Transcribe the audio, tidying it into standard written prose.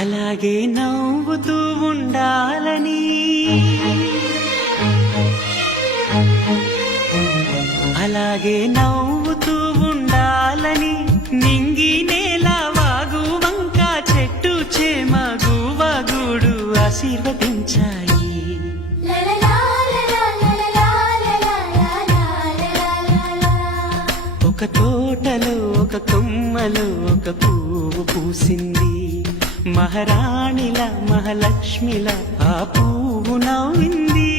అలాగే నవ్వుతూ ఉండాలని, అలాగే నవ్వుతూ ఉండాలని నింగి నేల వాగు వంక చెట్టు చేమ గువగూడు ఆశీర్వదించాయి. ఒక తోటలో ఒక కొమ్మలో ఒక పువ్వు పూసింది, మహారాణిలా మహాలక్ష్మిలా ఆ పువ్వు నవ్వింది.